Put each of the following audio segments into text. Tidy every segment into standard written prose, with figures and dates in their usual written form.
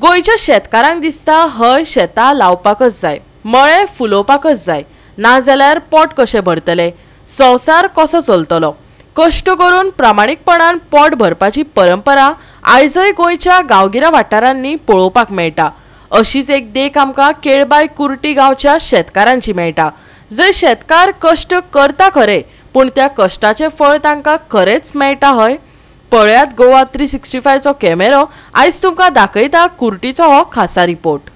गोयच्या शेतकारांक दिसता हय शेतां लावपाकच जाय, मळे फुलोवपाकच जाय, नाजाल्यार पोट कशें भरतले, संवसार कसो चलतलो. कष्ट करून प्रामाणीकपणान पोट भरपाची परंपरा आयजय गोयच्या गांवगिऱ्या वाठारांनी पळोवपाक मेळटा. अशीच एक देख आमकां केळबाई कुर्टी गांवच्या शेतकारांची मेळटा, जंय शेतकार कष्ट करता खरे, पूण त्या कश्टाचें फळ तांकां खरेंच मेळटा हय. पळयात गोवा 365 चो कॅमेरो आयज तुमकां दाखयता कुर्टीचो हो खासा रिपोर्ट.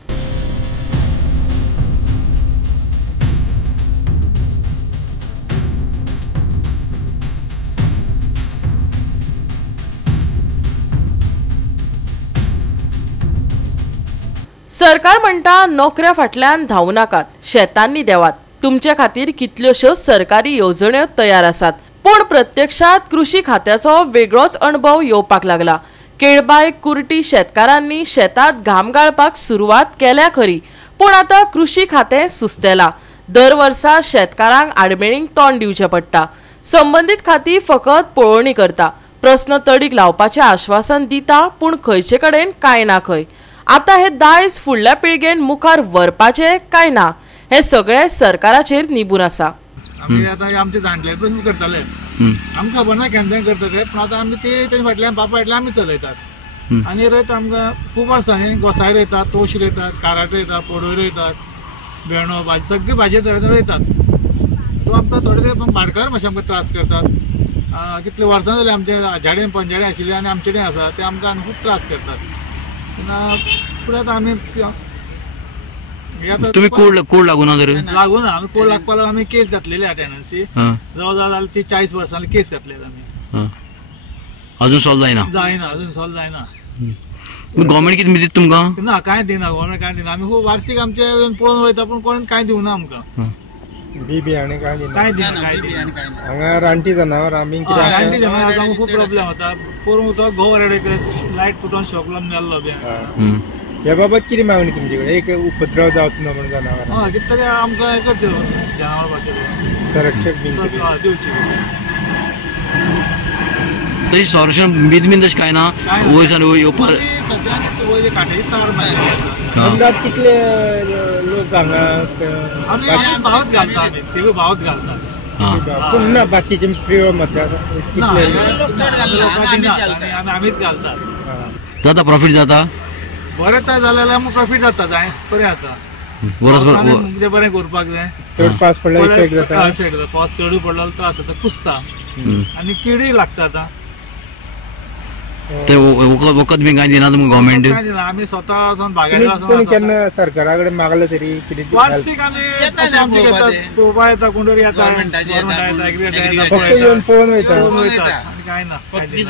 सरकार म्हणटा नोकऱ्या फाटल्यान धांवू नाकात, शेतांनी देवात. तुमचे खातीर कितल्योश्यो सरकारी येवजण्यो तयार आसात, पूण प्रत्यक्षात कृषी खात्याचो वेगळोच अणभव येवपाक लागला. केळबाई कुर्टी शेतकारांनी शेतात घाम गाळपाक सुरवात केल्या खरी, पूण आतां कृषी खातें सुस्तेलां. दर वर्सा शेतकारांक आडमेळींक तोंड दिवचें पडटा. संबंदीत खाती फकत पळोवणी करता, प्रस्न तडीक लावपाचें आश्वासन दिता, पूण खंयचे कडेन कांय ना खंय. आतां हे दायज फुडल्या पिळगेन मुखार व्हरपाचें काय ना, हे सगळें सरकाराचेर निबून आसा. आमचे जाणटे प्रश्न करताले, आमकां खबर ना केन्ना करता ते, पूण आतां आमी ते तेजे फाटल्यान बापा फाटल्यान आमी चलयतात. आनी रोयत आमकां खूब वर्सांनी गोसाय रोयतात, तवशी रोयतात, काराट रोयतात, पडवळ रोयतात, भेंडो भाजी सगळी भाजी रोयतात. तो आमकां थोडे ते भाडकार मातशे आमकां त्रास करतात. कितले वर्सां जाली आमचे झाडे पंचाडे आशिल्ले आनी आमचे कडेन आसा ते आमकां खूब त्रास करतात. फुडें आतां आमी तुम्ही कोड लागून लागून आमी कोड लागपा लागून आमी केस घातलेली आहा टेनन्सी. जवळ जवळ ती 40 वर्सांनी केस घातलेली आमी. अजून सॉल्व जायना अजून सॉल्व जायना. गव्हर्मेंट कितें दिता तुमकां? ना कांय दिना, गव्हर्मेंट कांय दिना. आमी खूब वार्षिक आमचे पळोवन वयता, पूण कोण कांय दिवना आमकां. बी आनी कांय दिना. हांगा रानटी जनावर आमी रानटी जनावरांचो खूब प्रॉब्लेम जाता. पळोवन तो घोव लायट तुटोन शॉकलावन मेल्लो बी. ह्या बाबत कितें मागणी तुमचे कडेन? एक उपद्रव जावचो ना म्हणून जनावर हय कितें तरी आमकां हें करचें जनावर भाशेन संरक्षक बी दिवची. तशी संरक्षण बीन तशें कांय ना. वयसान येवपाक सद्या काटेरी तार मारलेली आसा. अंदाज कितले लोक हांगा आमी भावच घालता, आमी सगळे भावच घालता. पूण ना बाकीचे प्रिय मत आमीच घालता. जाता प्रॉफिट जाता बरें जाल्यार आमकां प्रॉफिट जाता. जाय बरें जाता. बरें करपाक जाय. चड पावस पडल्यार इफेक्ट जाता. पावस चड पडलो त्रास जाता, कुसता आनी किडीय लागता. आतां ते वखद बी कांय दिना तुमकां गव्हर्मेंट? आमी स्वता बागायत केन्ना सरकारा कडेन मागलें तरी कितें वार्षिक आमी पळोवपा येता, कोण येता, फक्त येवन पळोवन वयता. कांय ना.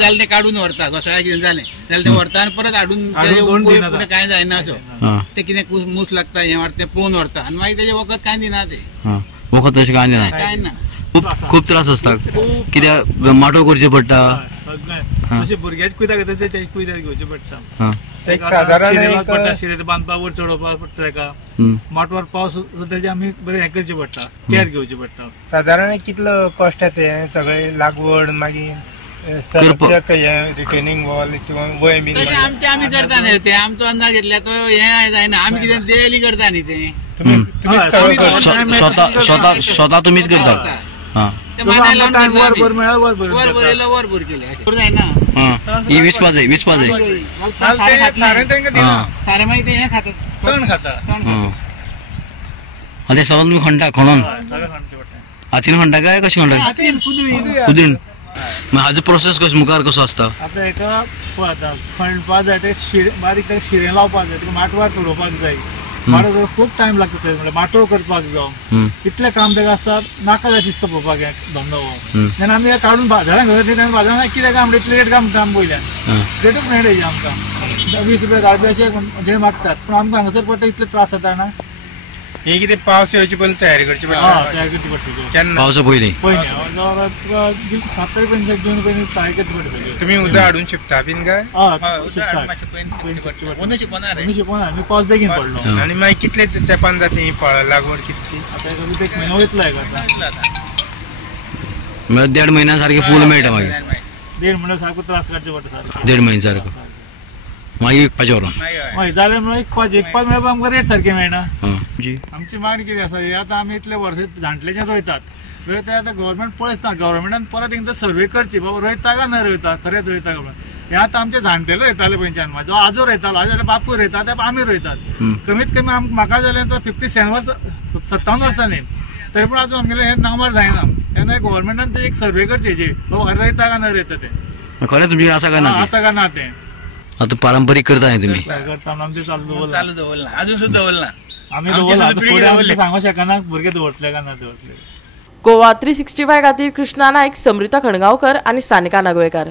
जालें ते काडून व्हरता. घोसाळ्या कितें जालें जाल्यार ते व्हरता आनी परत हाडून कांय जायना असो. ते कितें मूस लागता हें व्हरता ते पळोवन व्हरता आनी मागीर तेजे वखद कांय दिना. ते वखद तशें कांय दिना. कांय ना. खूब त्रास आसता. कित्याक माटो करचें पडटा. जशें भुरग्याचे कुयदाद घेता तेजे कुयदाद घेवचें पडटा. सादारण शिरेत बांदपाक वयर चडोवपाक पडटा. ताका माटवार पावस तेजे आमी बरें हें करचें पडटा, कॅर घेवची पडटा. सादारण कितलो कॉस्ट येता हें सगळें लागवड मागीर संरक्षक हें रिटेनिंग वॉल किंवा वय बीन आमचे आमी करता न्ही. ते आमचो अंदाज घेतल्या तो हें जायना. आमी कितें डेली करता न्ही. ते स्वता तुमीच करता. वर भर केले जायना. ही विसपा जाय सारें मागीर ते हें खाता, तण खाता. आनी ते सगळें तुमी खणटा खणून हातीन खणटा काय कशें खणटा? कुदीन. मागीर हाजो प्रोसेस कसो मुखार कसो आसता? आतां हेका पळयता खणपाक जाय, ते बारीक ताका शिरें लावपाक जाय, ताका माटवार चडोवपाक जाय. माटो खूब टायम लागता. म्हणजे माटो करपाक जावं इतलें काम ताका आसता. नाका जाय शिस्त पळोवपाक हें धंदो हो. तेन्ना आमी काडून बाजारान घेता. बाजारान कितें काम इतलें रेट काम पयल्यान रेटूच मेळटा हेजी आमकां. 20 रुपया 10 रुपया अशें जे मागतात, पूण आमकां हांगासर पडटा इतले त्रास जाता ना. हे कितें पावस येवचे पयलीं तयारी करची पडटा. तयारी करची पडटा. केन्ना पावसा पयलीं 7 तारीख जून पयलीं तयारी करची पडटा. तुमी उदक हाडून शिंपता बीन काय? शिंपोना आमी पावस बेगीन पडलो. आनी मागीर कितले तेंपान जाता ही फळां लागवड कितली? आतां एक म्हयनो वयतलो हेका. म्हळ्यार 1.5 म्हयन्यान सारकें फूल मेळटा. मागीर देड म्हणल्यार सारको त्रास काडचे पडटा. देड म्हयने सारको मागीर विकपाचें व्हरोन हय जालें म्हणल्यार एकपाच म्हणल्यार आमकां रेट सारकी मेळना. जी आमची मागणी कितें आसा हे आतां आमी इतले वर्स जाणटेचे रोयतात आतां गव्हर्मेंट पळयत ना. गव्हर्मेंटान परत एकदां सर्वे करची बाबा रोयता काय न रोयता खरेंच रोयता काय. हे आतां आमचे जाणटेले रोयताले पयच्यान म्हाजो आजो रोयतालो आजो बापूय रोयता ते आमी रोयतात. कमीत कमी म्हाका जालें तो 57 वर्सांनी तरी पूण आजून आमगेलें हें नांवार जायना. तेन्ना गव्हर्मेंटान ते एक सर्वे करची हेजे बाबा रोयता काय न रोयता ते खरें तुमचे आसा काय ना आसा काय ना तें. आतां पारंपारीक करता न्ही तुमी करता आमचे चालू दवरला अजून सुद्धा दवरला. आमी दवरला सांगूं शकना भुरगे दवरतले काय ना दवरतले. गोवा 365 खातीर कृष्णा नायक, समृता खणगांवकर आनी सानिका नागवेकर.